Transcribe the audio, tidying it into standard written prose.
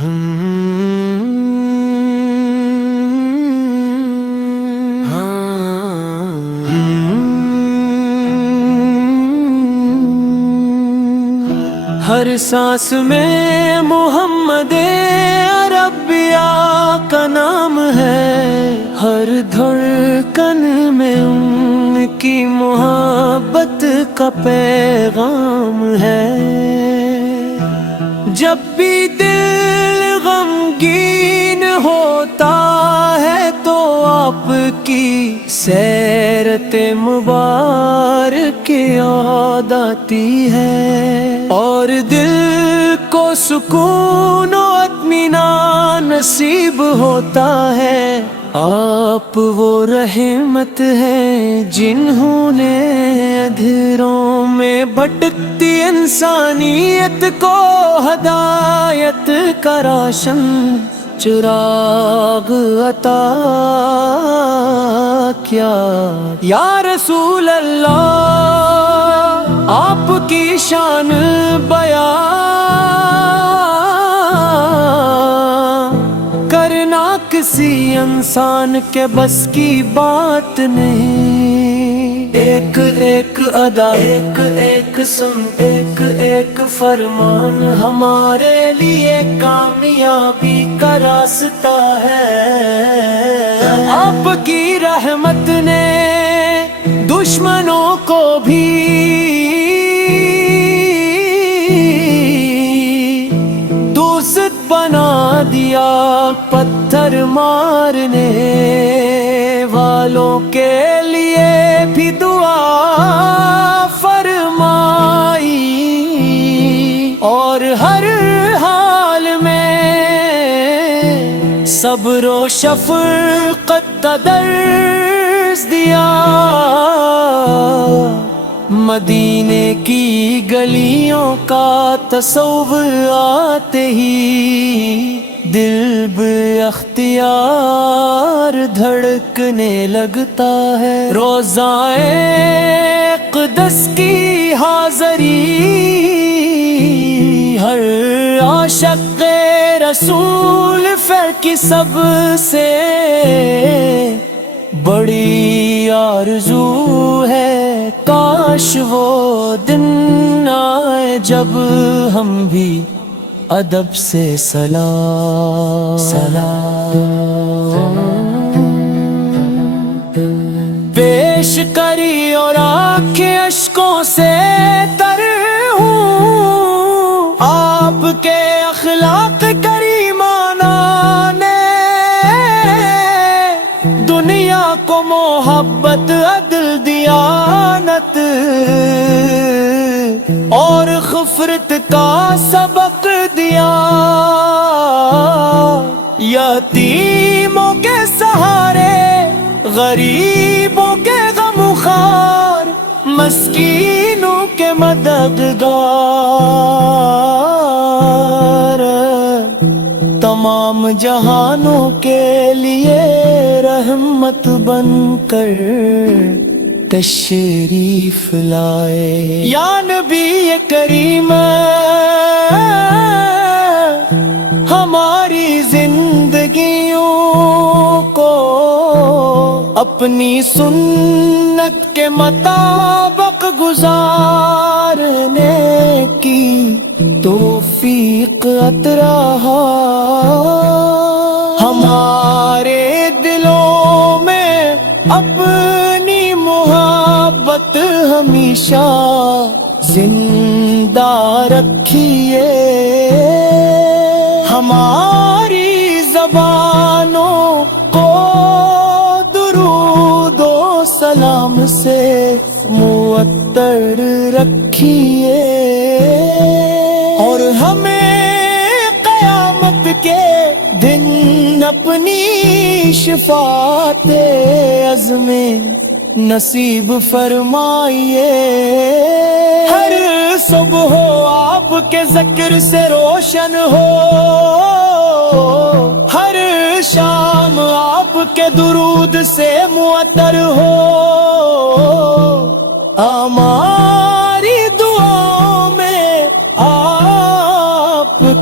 ہر سانس میں محمد عربیہ کا نام ہے، ہر دھڑکن میں ان کی محبت کا پیغام ہے۔ جب بھی دل غمگین ہوتا ہے تو آپ کی سیرت مبارک یاد آتی ہے، اور دل کو سکون و اطمینان نصیب ہوتا ہے۔ آپ وہ رحمت ہیں جنہوں نے اندھیروں میں بھٹکتی انسانیت کو ہدایت کا روشن چراغ عطا کیا۔ یا رسول اللہ، آپ کی شان بیان کرنا کسی انسان کے بس کی بات نہیں۔ ایک ایک ادا، ایک ایک سن، ایک ایک فرمان ہمارے لیے کامیابی کا راستہ ہے۔ آپ کی رحمت نے دشمنوں کو بھی دوست بنا دیا، پتھر مارنے والوں کے لیے بھی دعا فرمائی، اور ہر حال میں صبر و شفقت کا درس دیا۔ مدینے کی گلیوں کا تصور آتے ہی دل بے اختیار دھڑکنے لگتا ہے۔ روضہ اقدس کی حاضری ہر عاشق رسول فر کی سب سے بڑی آرزو ہے۔ کاش وہ دن آئے جب ہم بھی ادب سے سلام پیش کری اور آنکھیں اشکوں سے تر ہوں۔ آپ کے اخلاق کریمانہ نے دنیا کو محبت، عدل، دیانت اور غفرت کا سبق دیا۔ یتیموں کے سہارے، غریبوں کے غمخوار، مسکینوں کے مددگار، تمام جہانوں کے لیے رحمت بن کر تشریف لائے۔ یا نبی کریم، ہماری زندگیوں کو اپنی سنت کے مطابق گزارنے کی توفیق عطا۔ ہمارے دلوں میں اپنی محبت ہمیشہ زندہ رکھیے، ہماری زبانوں کو درود و سلام سے معطر رکھیے، اور ہمیں قیامت کے دن اپنی شفاعت عظم نصیب فرمائیے۔ ہر صبح آپ کے ذکر سے روشن ہو، ہر شام آپ کے درود سے معطر ہو، ہماری دعاؤں میں آپ